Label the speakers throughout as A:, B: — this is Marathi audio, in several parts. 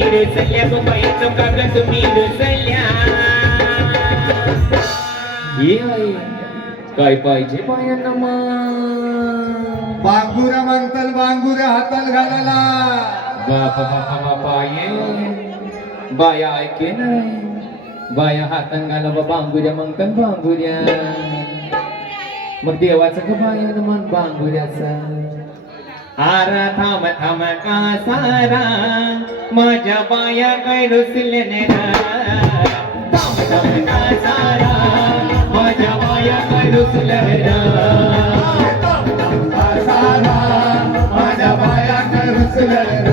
A: तुम्ही रुसल्या गो बायानो का ग तुम्ही रुसल्या ये आई काय पाहिजे बायांना मग
B: मागताल बांगुऱ्या हाताल घालायला.
A: बापा बापा बापा ये बाया ऐके नाही बाया हातान घाला बा बांगुऱ्या मग बांगुऱ्या. मग देवाचं का बायानं मन बांगुऱ्याचा? आर थांब थांब का सारा? माझ्या पाया काय रुसले ने थांब थांब का सारा? माझ्या पाया काय रुसले
B: सारा? माझ्या पाया काय रुसल्या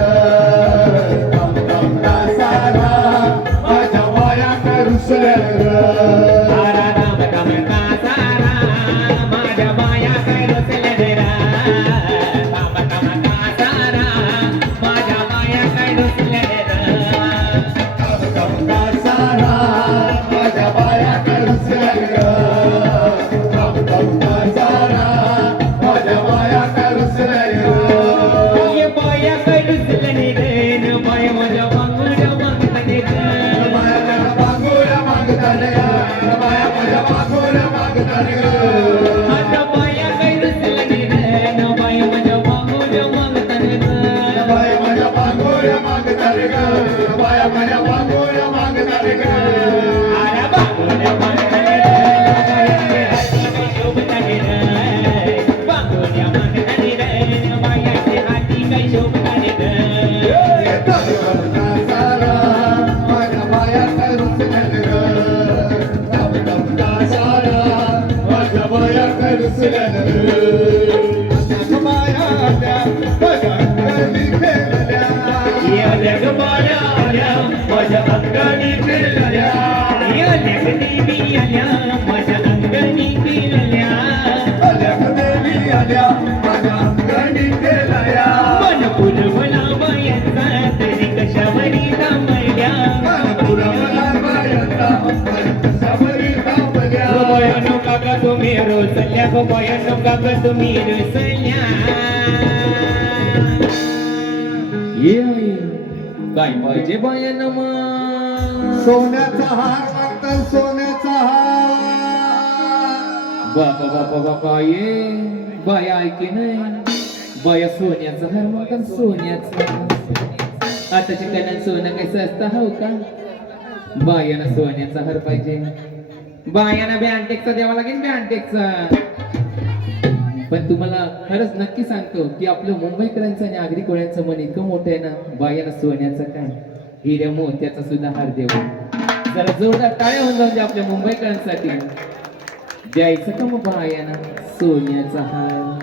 B: मागताले ग बाया माझ्या बांगोऱ्या मागताले
A: तुम्ही रोसल्या गो बायानो काका तुम्ही रोसल्या ये आई, काय पाहिजे बायानं मग
B: सोन्याचा हार मागतात सोन्याचा हार
A: बाबा बापा बापा ये बाया ऐकी नाही बाया सोन्याचा हार मग आताच्या कन्या सोनं काही असतं हो का बायानं सोन्याचा हर पाहिजे बायानं बँटेकचा द्यावा लागेल बँटेकचा पण तुम्हाला खरंच नक्की सांगतो की आपलं मुंबईकरांचं आणि आगरी कोळ्यांचं मन इतकं मोठं आहे ना बायानं सोन्याचं काय हिऱ्या मोत्याचा सुद्धा हार देऊ जरा जोरदार टाळ्या होऊन जाऊ दे आपल्या मुंबईकरांसाठी द्यायचं का मग बायाना? सोन्याचा हार.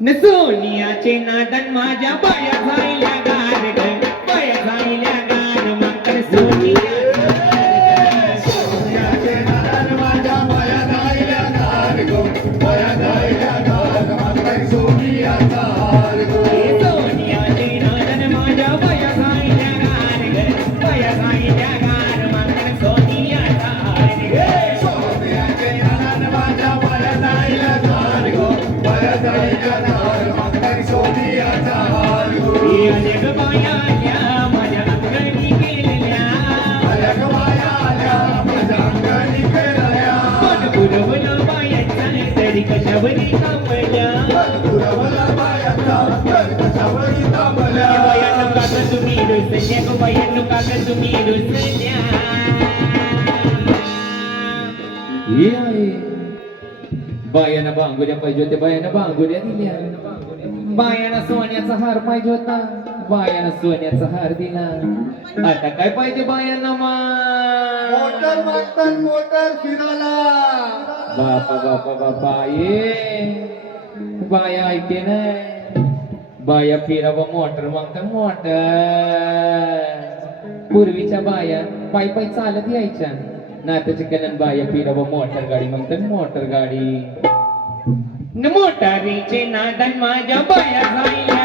A: न सोनियाचे नादन माझ्या बाया झाल्या बायांचा तरी कशावरी थांबल्या तुम्ही रुसल्या गो तुम्ही रुसल्या हे आहे. बायानं बांगुल्या पाहिजे होत्या बायानं बांगुल्या दिल्या. बायानं सोन्याचा हार पाहिजे होता. बायानं सोन्याचा हार दिला. आता काय पाहिजे बायांना
B: मोटर मागतात मोटर फिरायला.
A: बापा बापा बापा ये. बाया ऐके नाही बाया फिरावं मोटर मागतात मोटर. पूर्वीच्या बाया पायी पायी चालत यायच्या. नात्याच्या कल्याण बाया फिरावं मोटर गाडी म्हणतात मोटर गाडी. न मोटारीचे नादन माझ्या बाया झाल्या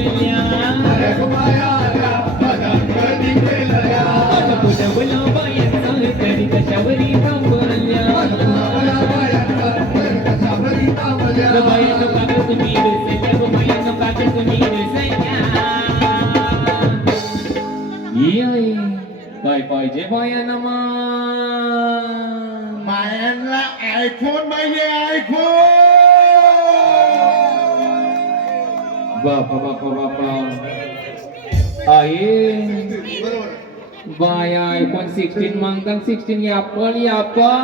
A: काय पाहिजे बायाना
B: मायांना आयफोन पाहिजे आयफोन
A: बापा बापा बापा. आई.
B: बरोबर.
A: बाया आयफोन सिक्स्टीन मागतात सिक्स्टीन ॲपल ॲपल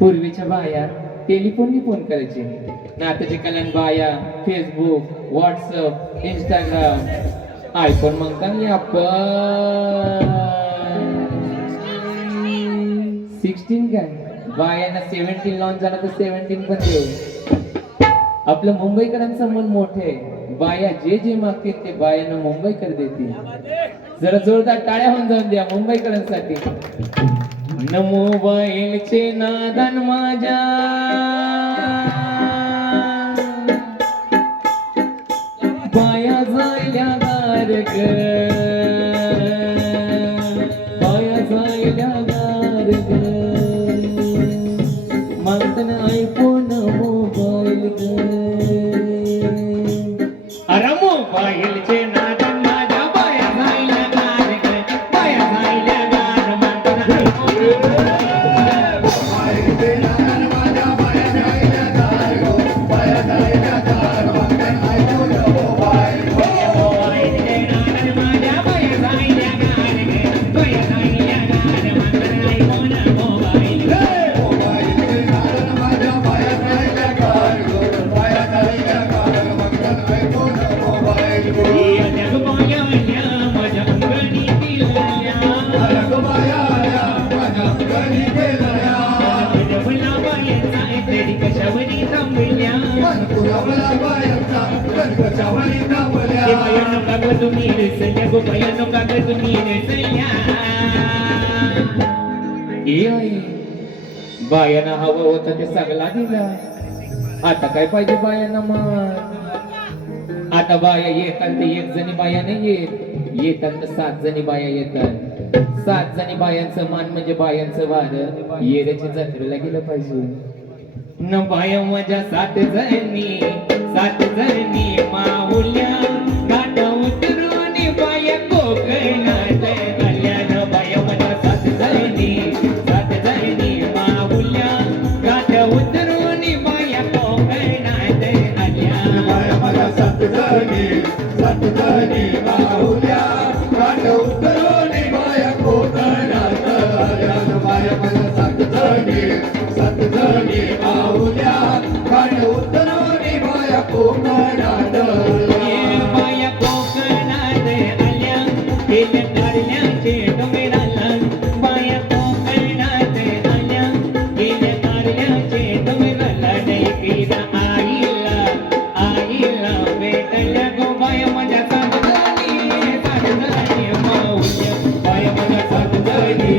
A: पूर्वीच्या बाया टेलिफोननी फोन करायचे. नात्याचे कल्याण बाया फेसबुक व्हॉट्सअप इंस्टाग्राम आयफोन मागतात ॲपल सिक्स्टीन काय बायांना सेव्हन्टीन लॉन्च झाला तर सेव्हन्टीन पण देऊ. आपलं मुंबईकरांचं मन मोठे आहे. बाया जे जे मागतील ते बायांना मुंबईकर देतील. जरा जोरदार टाळ्या होऊन जाऊन द्या मुंबईकरांसाठी. न मोबाईलचे नादान माझ्या. बाया झाल्या गारग
B: मन
A: हवं होतं ते सगळा दिला. आता काय पाहिजे बायाना मग? आता बाया येतात ते एक जणी बाया नाही येत. येतात तर सात जणी बाया येतात. सात जणी बायांचं मान म्हणजे बायांचं वाद येण्याच्या जत्रेला गेलं पाहिजे. न बाया माझ्या सात जणी सात जणी माऊल्या गाठ उतरून बाया कोकणात आल्या. न बाया सात जणी सात जणी माहुल्या. गाठ उतरून बाया कोकणात आल्या.
B: बाया मला सात जणी सात जणी कोकणात ये माया कोकणात आल्या केल्या कारल्याचे डोंगराला माया कोकणात आल्या केल्या
A: कारल्याचे डोंगराला डैकीला आईला आईला भेटल्या गो बाया माझ्या साथ झाली साथ झाली माऊल्या. बाया माझ्या साथ झाली